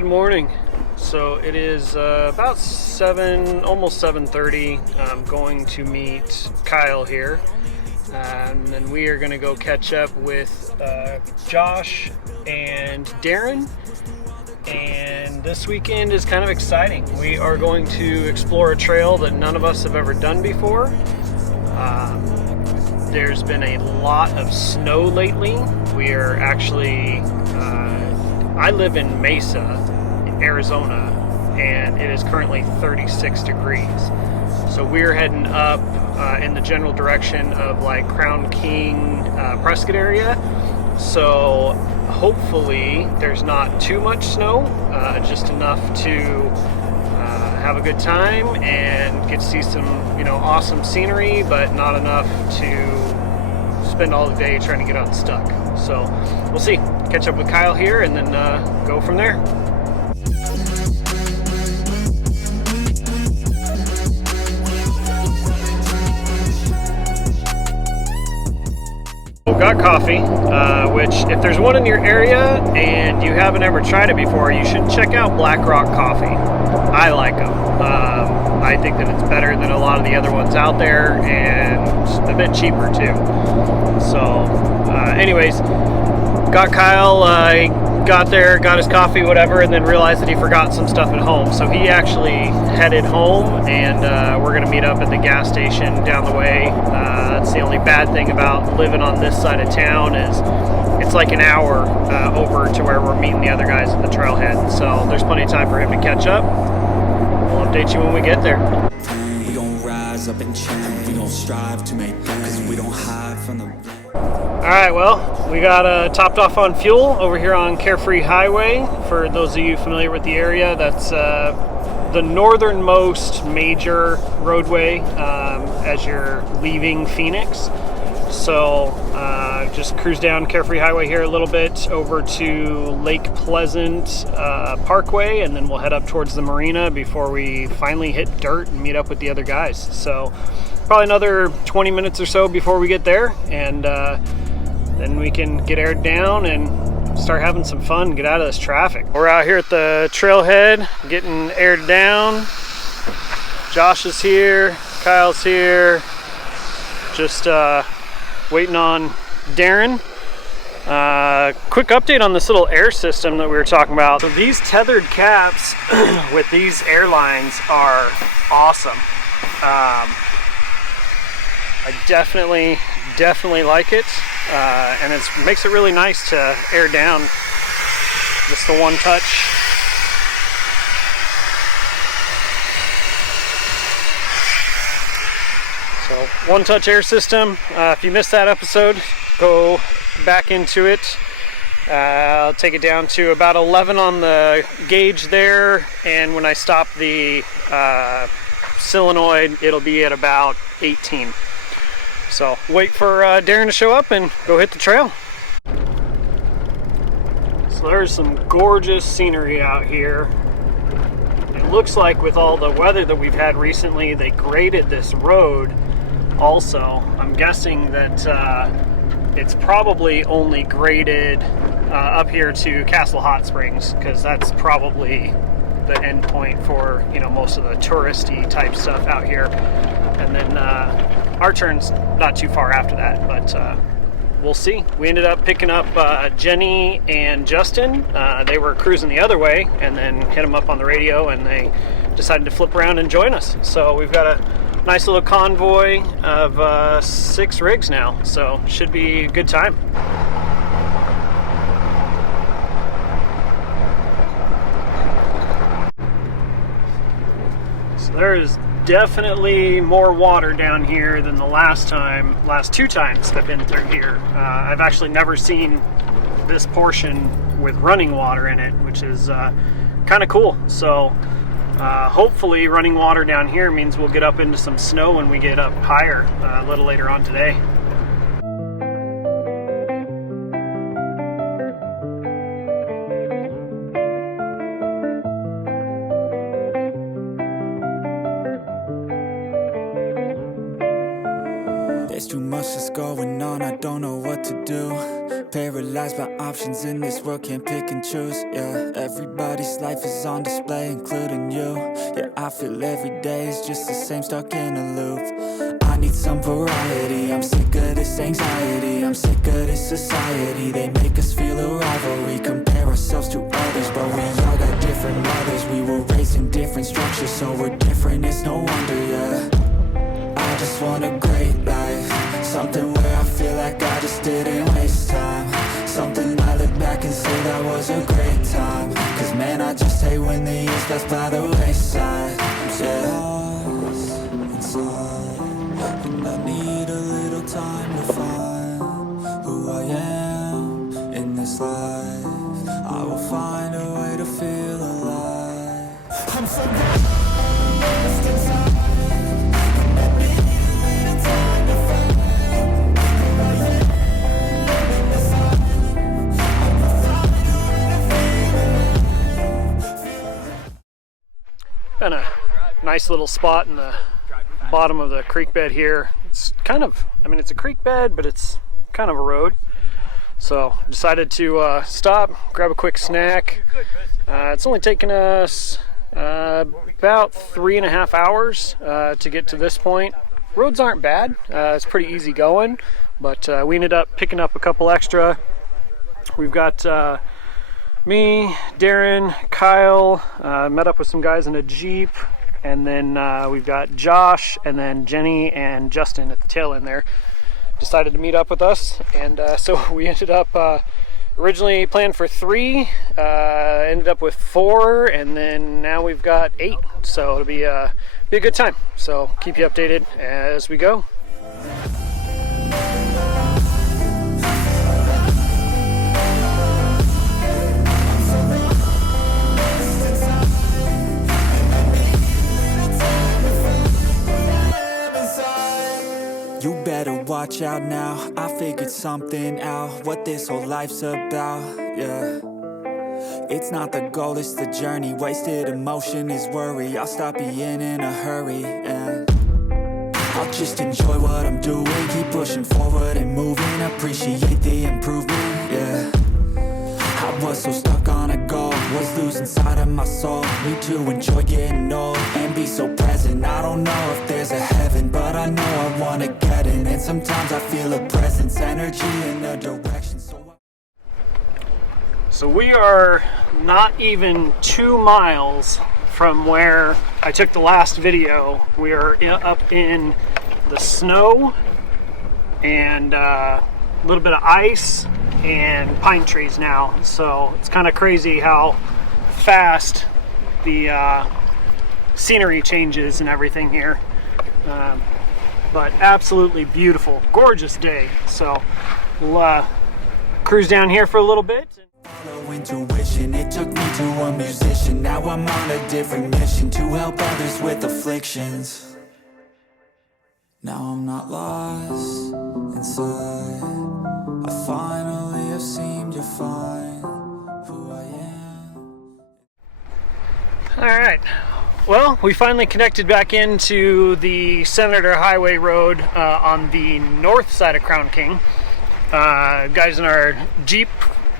Good morning. So it is about 7, almost 7:30. I'm going to meet Kyle here, and then we are going to go catch up with Josh and Darren. And this weekend is kind of exciting. We are going to explore a trail that none of us have ever done before. There's been a lot of snow lately. We are actually, I live in Mesa, Arizona, and it is currently 36 degrees. So we're heading up in the general direction of like Crown King, Prescott area. So hopefully there's not too much snow, just enough to have a good time and get to see some, awesome scenery, but not enough to spend all the day trying to get unstuck. So we'll see. Catch up with Kyle here and then go from there. Got coffee, which if there's one in your area and you haven't ever tried it before, you should check out Black Rock Coffee. I like them. I think that it's better than a lot of the other ones out there and a bit cheaper too. So anyways, got Kyle, got there, got his coffee, whatever, and then realized that he forgot some stuff at home. So he actually headed home, and we're going to meet up at the gas station down the way. That's the only bad thing about living on this side of town is it's like an hour over to where we're meeting the other guys at the trailhead. So there's plenty of time for him to catch up. We'll update you when we get there. We gon' rise up and change. We gon' strive to make cause we don't hide from the. Alright, well, we got topped off on fuel over here on Carefree Highway. For those of you familiar with the area, that's the northernmost major roadway as you're leaving Phoenix. So just cruise down Carefree Highway here a little bit over to Lake Pleasant Parkway, and then we'll head up towards the marina before we finally hit dirt and meet up with the other guys. So probably another 20 minutes or so before we get there, and then we can get aired down and start having some fun, get out of this traffic. We're out here at the trailhead getting aired down. Josh is here, Kyle's here, just waiting on Darren. Quick update on this little air system that we were talking about. So these tethered caps with these airlines are awesome. I definitely like it, and it makes it really nice to air down. Just the one touch. So one touch air system. If you missed that episode, go back into it. I'll take it down to about 11 on the gauge there, and when I stop the solenoid, it'll be at about 18. So wait for Darren to show up and go hit the trail. So there's some gorgeous scenery out here. It looks like with all the weather that we've had recently, they graded this road also. I'm guessing that it's probably only graded up here to Castle Hot Springs, because that's probably the end point for most of the touristy type stuff out here. And then our turn's not too far after that, but we'll see. We ended up picking up Jenny and Justin. They were cruising the other way, and then hit them up on the radio, and they decided to flip around and join us. So we've got a nice little convoy of 6 rigs now, so should be a good time. So there is definitely more water down here than the last 2 times I've been through here. I've actually never seen this portion with running water in it, which is kind of cool. So hopefully running water down here means we'll get up into some snow when we get up higher a little later on today. There's too much that's going on, I don't know what to do. Paralyzed by options in this world, can't pick and choose. Yeah, everybody's life is on display, including you. Yeah, I feel every day is just the same, stuck in a loop. I need some variety, I'm sick of this anxiety, I'm sick of this society. They make us feel a rivalry, compare ourselves to others, but we all got different mothers. We were raised in different structures, so we're different, it's no wonder, yeah. I just want a great life, something where I feel like I just didn't waste time, something I look back and say that was a great time. Cause man, I just hate when the years pass by the wayside. Yeah, lost inside, and I need a little time to find who I am in this life. I will find a way to feel alive. I'm so lost inside. Been a nice little spot in the bottom of the creek bed here. It's kind of, I mean, it's a creek bed, but it's kind of a road. So decided to stop, grab a quick snack. It's only taken us about 3.5 hours to get to this point. Roads aren't bad. It's pretty easy going, but we ended up picking up a couple extra. We've got me, Darren, Kyle, met up with some guys in a Jeep, and then we've got Josh, and then Jenny and Justin at the tail end there. Decided to meet up with us, and so we ended up originally planned for 3, ended up with 4, and then now we've got 8. So it'll be a good time. So keep you updated as we go. You better watch out now, I figured something out, what this whole life's about, yeah. It's not the goal, it's the journey, wasted emotion is worry. I'll stop being in a hurry, and I'll just enjoy what I'm doing, keep pushing forward and moving, appreciate the improvement, yeah. I was so stuck on a goal, was losing sight of my soul. Need to enjoy getting old and be so present. I don't know if there's a heaven, but I know I wanna get in. And sometimes I feel a presence, energy in a direction. So we are not even 2 miles from where I took the last video. We are up in the snow and a little bit of ice and pine trees now. So it's kind of crazy how fast the scenery changes and everything here. But absolutely beautiful, gorgeous day. So we'll cruise down here for a little bit. Follow intuition, it took me to a musician. Now I'm on a different mission to help others with afflictions. Now I'm not lost inside, I finally have seemed to find who I am. Alright, well, we finally connected back into the Senator Highway Road on the north side of Crown King. Guys in our Jeep,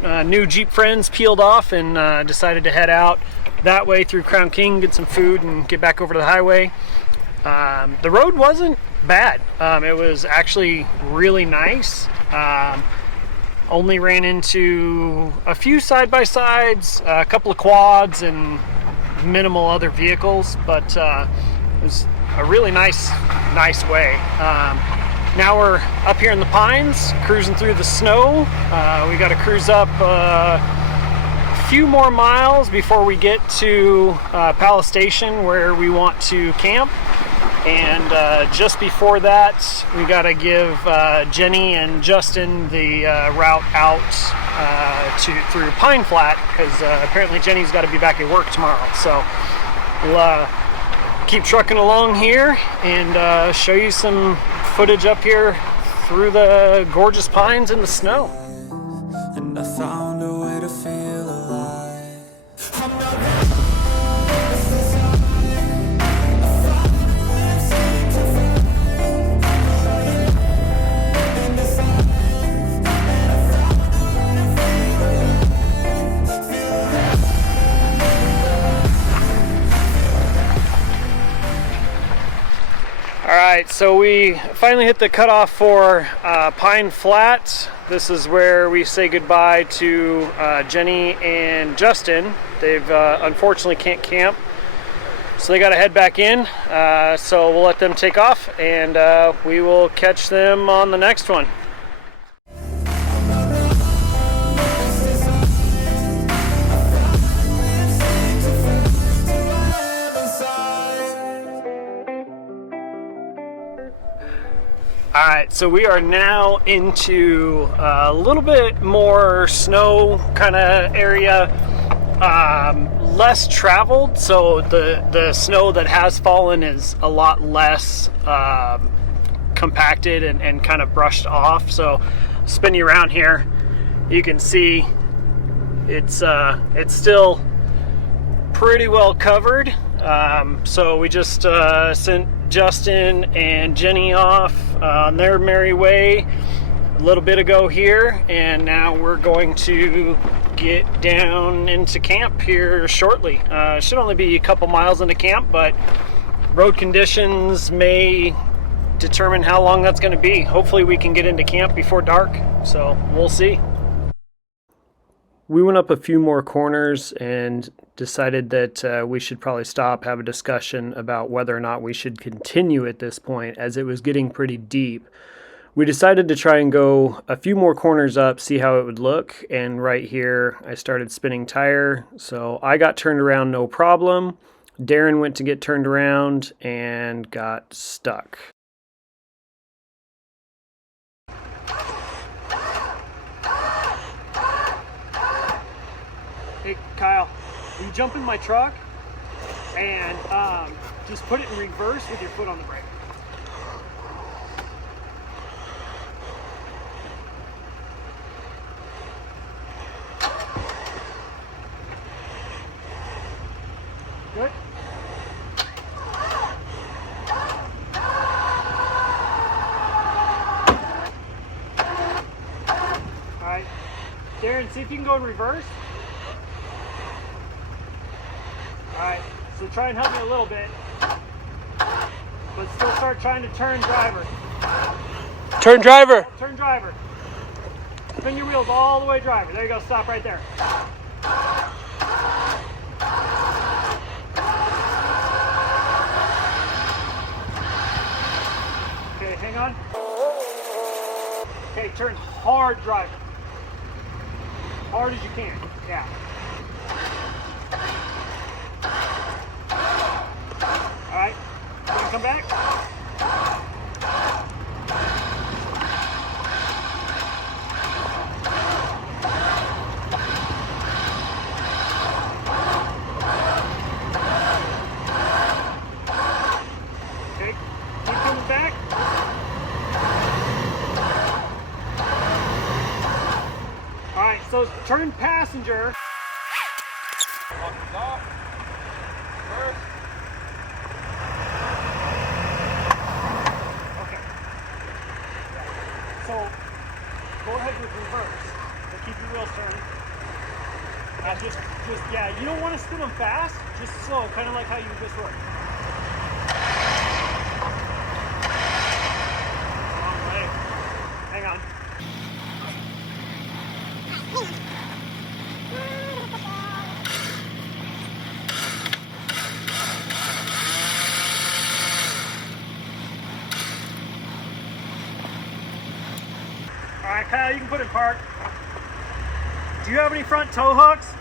new Jeep friends, peeled off and decided to head out that way through Crown King, get some food, and get back over to the highway. The road wasn't bad. It was actually really nice. Only ran into a few side-by-sides, a couple of quads, and minimal other vehicles, but it was a really nice way. Now we're up here in the pines, cruising through the snow. We got to cruise up a few more miles before we get to Palace Station, where we want to camp. And just before that, we got to give Jenny and Justin the route out through Pine Flat, because apparently Jenny's got to be back at work tomorrow. So we'll keep trucking along here and show you some footage up here through the gorgeous pines in the snow. And I found a way to feel alive. right, so we finally hit the cutoff for Pine Flat. This is where we say goodbye to Jenny and Justin. They've unfortunately can't camp, so they got to head back in. So we'll let them take off, and we will catch them on the next one. Alright, so we are now into a little bit more snow kind of area, less traveled, so the snow that has fallen is a lot less compacted and kind of brushed off. So spin you around here, you can see it's still pretty well covered. So we just sent Justin and Jenny off on their merry way a little bit ago here, and now we're going to get down into camp here shortly. Should only be a couple miles into camp, but road conditions may determine how long that's going to be. Hopefully we can get into camp before dark, so we'll see. We went up a few more corners and decided that we should probably stop, have a discussion about whether or not we should continue at this point, as it was getting pretty deep. We decided to try and go a few more corners up, see how it would look, and right here I started spinning tire, so I got turned around no problem. Darren went to get turned around and got stuck. Hey Kyle, will you jump in my truck and just put it in reverse with your foot on the brake? Good. All right, Darren, see if you can go in reverse. Alright, so try and help me a little bit, but still start trying to turn driver. Turn driver. Turn driver. Spin your wheels all the way driver. There you go, stop right there. Okay, hang on. Okay, turn hard driver. Hard as you can, yeah. Alright, you gonna come back? Okay, keep coming back. Alright, so turn passenger. So, go ahead with reverse, but keep your wheels turning. Yeah, you don't want to spin them fast, just slow, kind of like how you just were. Wrong way. Hang on. All right, Kyle, you can put in park. Do you have any front tow hooks?